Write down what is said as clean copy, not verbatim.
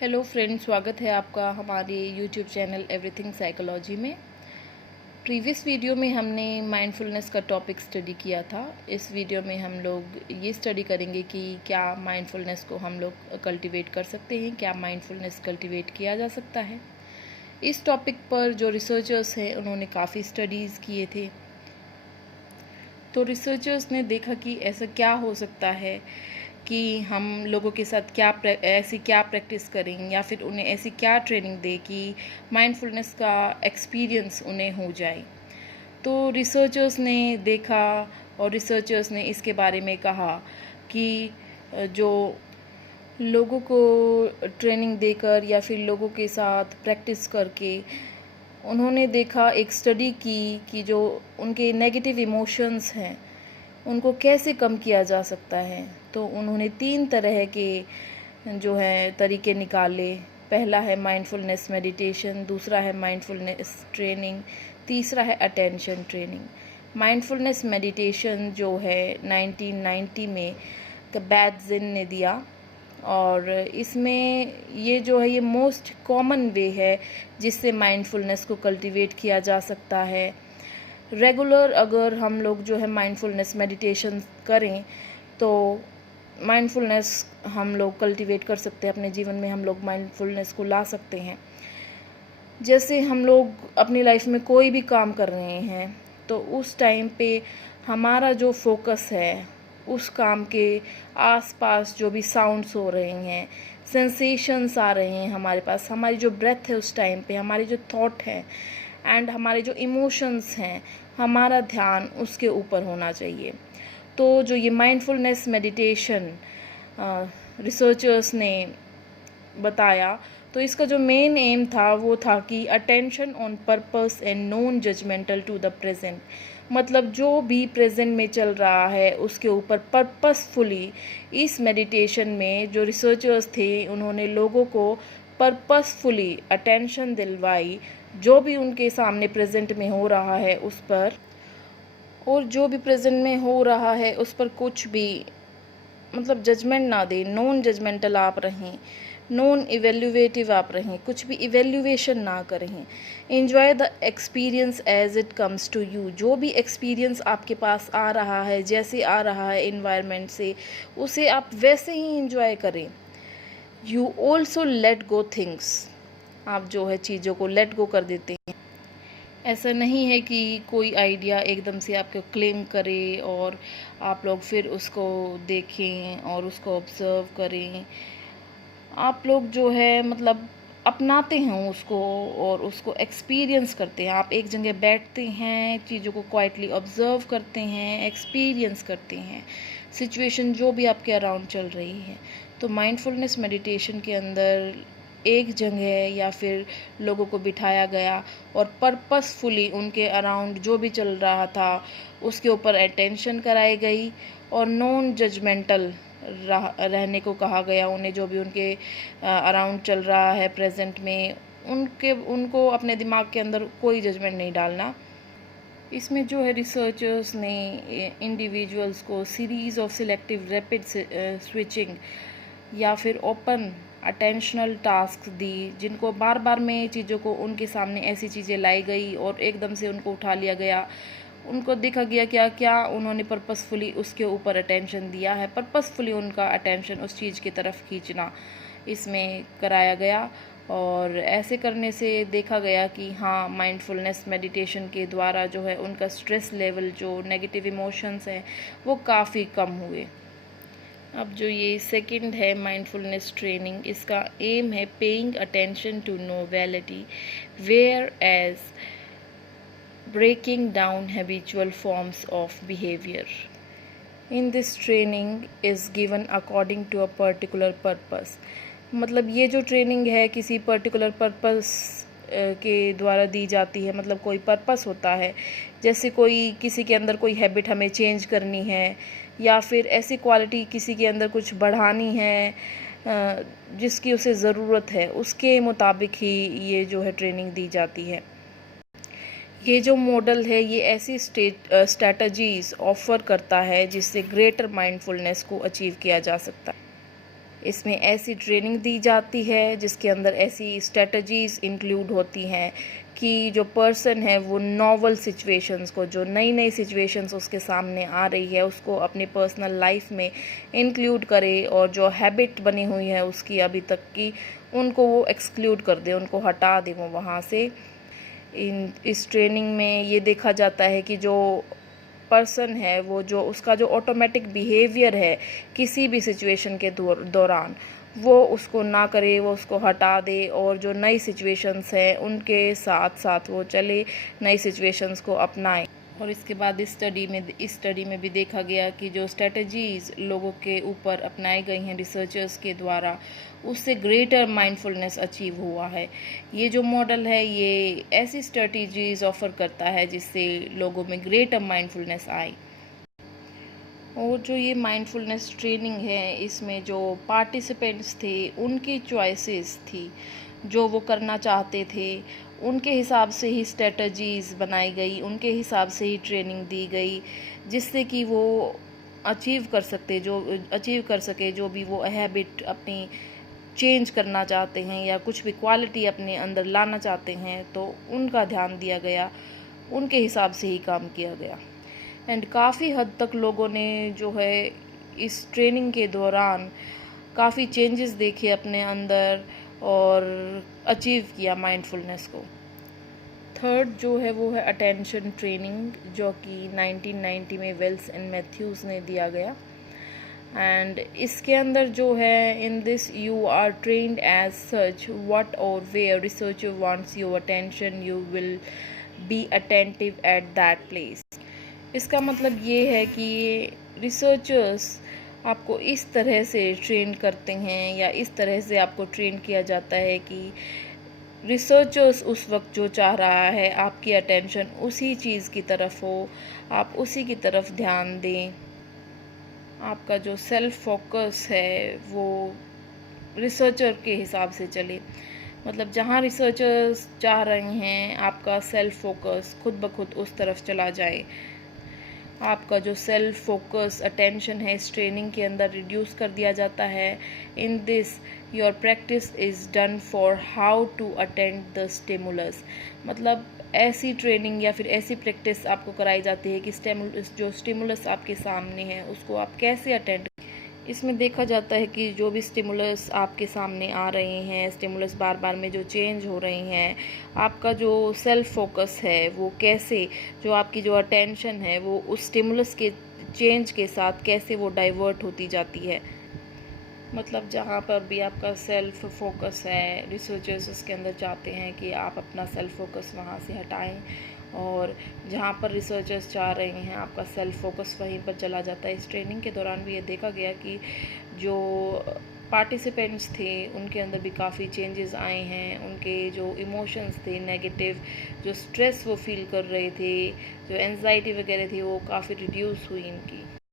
Hello friends, स्वागत है आपका हमारे यूट्यूब चैनल एवरीथिंग साइकोलॉजी में। प्रीवियस वीडियो में हमने माइंडफुलनेस का टॉपिक स्टडी किया था। इस वीडियो में हम लोग ये स्टडी करेंगे कि क्या माइंडफुलनेस को हम लोग कल्टीवेट कर सकते हैं, क्या माइंडफुलनेस कल्टीवेट किया जा सकता है। इस टॉपिक पर जो रिसर्चर्स हैं उन्होंने काफ़ी स्टडीज़ किए थे। तो रिसर्चर्स ने देखा कि ऐसा क्या हो सकता है कि हम लोगों के साथ ऐसी क्या प्रैक्टिस करें या फिर उन्हें ऐसी क्या ट्रेनिंग दें कि माइंडफुलनेस का एक्सपीरियंस उन्हें हो जाए। तो रिसर्चर्स ने देखा और रिसर्चर्स ने इसके बारे में कहा कि जो लोगों को ट्रेनिंग देकर या फिर लोगों के साथ प्रैक्टिस करके उन्होंने देखा, एक स्टडी की कि जो उनके नेगेटिव इमोशंस हैं उनको कैसे कम किया जा सकता है। तो उन्होंने 3 तरह के जो है तरीके निकाले। पहला है माइंडफुलनेस मेडिटेशन, दूसरा है माइंडफुलनेस ट्रेनिंग, तीसरा है अटेंशन ट्रेनिंग। माइंडफुलनेस मेडिटेशन जो है 1990 में कैबेट-ज़िन ने दिया और इसमें ये जो है ये मोस्ट कॉमन वे है जिससे माइंडफुलनेस को कल्टीवेट किया जा सकता है। रेगुलर अगर हम लोग जो है माइंडफुलनेस मेडिटेशन करें तो माइंडफुलनेस हम लोग कल्टीवेट कर सकते हैं, अपने जीवन में हम लोग माइंडफुलनेस को ला सकते हैं। जैसे हम लोग अपनी लाइफ में कोई भी काम कर रहे हैं तो उस टाइम पे हमारा जो फोकस है उस काम के आसपास जो भी साउंड्स हो रहे हैं, सेंसेशंस आ रहे हैं हमारे पास, हमारी जो ब्रेथ है उस टाइम पे, हमारी जो थॉट है एंड हमारे जो इमोशंस हैं, हमारा ध्यान उसके ऊपर होना चाहिए। तो जो ये माइंडफुलनेस मेडिटेशन रिसर्चर्स ने बताया, तो इसका जो मेन एम था वो था कि attention on purpose and non judgmental to the present. मतलब जो भी प्रेजेंट में चल रहा है उसके ऊपर पर्पसफुली, इस मेडिटेशन में जो रिसर्चर्स थे उन्होंने लोगों को पर्पसफुली अटेंशन दिलवाई जो भी उनके सामने प्रेजेंट में हो रहा है उस पर, और जो भी प्रेजेंट में हो रहा है उस पर कुछ भी मतलब जजमेंट ना दें, नॉन जजमेंटल आप रहें, नॉन इवेल्युएटिव आप रहें, कुछ भी इवेल्युएशन ना करें। Enjoy the experience as it comes to you. जो भी एक्सपीरियंस आपके पास आ रहा है, जैसे आ रहा है एनवायरनमेंट से, उसे आप वैसे ही एंजॉय करें। You also let go things. आप जो है चीज़ों को लेट गो कर देते हैं। ऐसा नहीं है कि कोई आइडिया एकदम से आपको क्लेम करे और आप लोग फिर उसको देखें और उसको ऑब्ज़र्व करें। आप लोग जो है मतलब अपनाते हैं उसको और उसको एक्सपीरियंस करते हैं। आप एक जगह बैठते हैं, चीज़ों को क्वाइटली ऑब्ज़र्व करते हैं, एक्सपीरियंस करते हैं सिचुएशन जो भी आपके अराउंड चल रही है। तो माइंडफुलनेस मेडिटेशन के अंदर एक जगह या फिर लोगों को बिठाया गया और पर्पसफुली उनके अराउंड जो भी चल रहा था उसके ऊपर अटेंशन कराई गई और नॉन जजमेंटल रहने को कहा गया। उन्हें जो भी उनके अराउंड चल रहा है प्रेजेंट में, उनको अपने दिमाग के अंदर कोई जजमेंट नहीं डालना। इसमें जो है रिसर्चर्स ने इंडिविजुअल्स को series of selective rapid switching या फिर ओपन अटेंशनल टास्क दी, जिनको बार बार में चीज़ों को उनके सामने ऐसी चीज़ें लाई गई और एकदम से उनको उठा लिया गया। उनको देखा गया क्या क्या उन्होंने पर्पसफुली उसके ऊपर अटेंशन दिया है, पर्पसफुली उनका अटेंशन उस चीज़ की तरफ खींचना इसमें कराया गया। और ऐसे करने से देखा गया कि हाँ, माइंडफुलनेस मेडिटेशन के द्वारा जो है उनका स्ट्रेस लेवल, जो नेगेटिव इमोशंस हैं, वो काफ़ी कम हुए। अब जो ये सेकंड है माइंडफुलनेस ट्रेनिंग, इसका एम है paying attention to novelty where as breaking down habitual forms of behavior. In this training is given according to a particular purpose. मतलब ये जो ट्रेनिंग है किसी पर्टिकुलर पर्पस के द्वारा दी जाती है। मतलब कोई पर्पस होता है, जैसे कोई किसी के अंदर कोई हैबिट हमें चेंज करनी है या फिर ऐसी क्वालिटी किसी के अंदर कुछ बढ़ानी है जिसकी उसे ज़रूरत है, उसके मुताबिक ही ये जो है ट्रेनिंग दी जाती है। ये जो मॉडल है ये ऐसी स्ट्रैटेजीज ऑफर करता है जिससे ग्रेटर माइंडफुलनेस को अचीव किया जा सकता है। इसमें ऐसी ट्रेनिंग दी जाती है जिसके अंदर ऐसी स्ट्रेटजीज़ इंक्लूड होती हैं कि जो पर्सन है वो नॉवल सिचुएशंस को, जो नई नई सिचुएशंस उसके सामने आ रही है, उसको अपने पर्सनल लाइफ में इंक्लूड करे, और जो हैबिट बनी हुई है उसकी अभी तक की, उनको वो एक्सक्लूड कर दे, उनको हटा दे वो वहाँ से। इस ट्रेनिंग में ये देखा जाता है कि जो पर्सन है वो जो उसका जो ऑटोमेटिक बिहेवियर है किसी भी सिचुएशन के दौरान, वो उसको ना करे, वो उसको हटा दे, और जो नई सिचुएशंस हैं उनके साथ साथ वो चले, नई सिचुएशंस को अपनाए। और इसके बाद इस स्टडी में भी देखा गया कि जो स्ट्रेटजीज़ लोगों के ऊपर अपनाई गई हैं रिसर्चर्स के द्वारा, उससे ग्रेटर माइंडफुलनेस अचीव हुआ है। ये जो मॉडल है ये ऐसी स्ट्रेटजीज़ ऑफ़र करता है जिससे लोगों में ग्रेटर माइंडफुलनेस आए। और जो ये माइंडफुलनेस ट्रेनिंग है, इसमें जो पार्टिसिपेंट्स थे उनकी चॉइसेस थी, जो वो करना चाहते थे उनके हिसाब से ही स्ट्रेटजीज़ बनाई गई, उनके हिसाब से ही ट्रेनिंग दी गई, जिससे कि वो अचीव कर सके जो भी वो हैबिट अपनी चेंज करना चाहते हैं या कुछ भी क्वालिटी अपने अंदर लाना चाहते हैं, तो उनका ध्यान दिया गया, उनके हिसाब से ही काम किया गया। एंड काफ़ी हद तक लोगों ने जो है इस ट्रेनिंग के दौरान काफ़ी चेंजेस देखे अपने अंदर और अचीव किया माइंडफुलनेस को। थर्ड जो है वो है अटेंशन ट्रेनिंग, जो कि 1990 में वेल्स एंड मैथ्यूज़ ने दिया गया। एंड इसके अंदर जो है, in this you are trained as such what और where researcher wants your attention, you will be attentive at that place. इसका मतलब ये है कि रिसर्चर्स आपको इस तरह से ट्रेन करते हैं या इस तरह से आपको ट्रेन किया जाता है कि रिसर्चर्स उस वक्त जो चाह रहा है आपकी अटेंशन उसी चीज़ की तरफ हो, आप उसी की तरफ ध्यान दें। आपका जो सेल्फ फोकस है वो रिसर्चर के हिसाब से चले, मतलब जहाँ रिसर्चर्स चाह रहे हैं आपका सेल्फ फोकस खुद ब खुद उस तरफ चला जाए। आपका जो सेल्फ फोकस अटेंशन है इस ट्रेनिंग के अंदर रिड्यूस कर दिया जाता है। In this your practice is done for how to attend the stimulus, मतलब ऐसी ट्रेनिंग या फिर ऐसी प्रैक्टिस आपको कराई जाती है कि जो स्टिमुलस आपके सामने है उसको आप कैसे अटेंड। इसमें देखा जाता है कि जो भी स्टिमुलस आपके सामने आ रहे हैं, स्टिमुलस बार बार में जो चेंज हो रही हैं, आपका जो सेल्फ फोकस है वो कैसे, जो आपकी जो अटेंशन है वो उस स्टिमुलस के चेंज के साथ कैसे वो डाइवर्ट होती जाती है। मतलब जहाँ पर भी आपका सेल्फ फोकस है, रिसर्चर्स उसके अंदर चाहते हैं कि आप अपना सेल्फ फोकस वहाँ से हटाएं, और जहाँ पर रिसर्चर्स चाह रहे हैं आपका सेल्फ फोकस वहीं पर चला जाता है। इस ट्रेनिंग के दौरान भी ये देखा गया कि जो पार्टिसिपेंट्स थे उनके अंदर भी काफ़ी चेंजेस आए हैं, उनके जो इमोशंस थे नेगेटिव, जो स्ट्रेस वो फील कर रहे थे, जो एंजाइटी वगैरह थी, वो काफ़ी रिड्यूस हुई इनकी।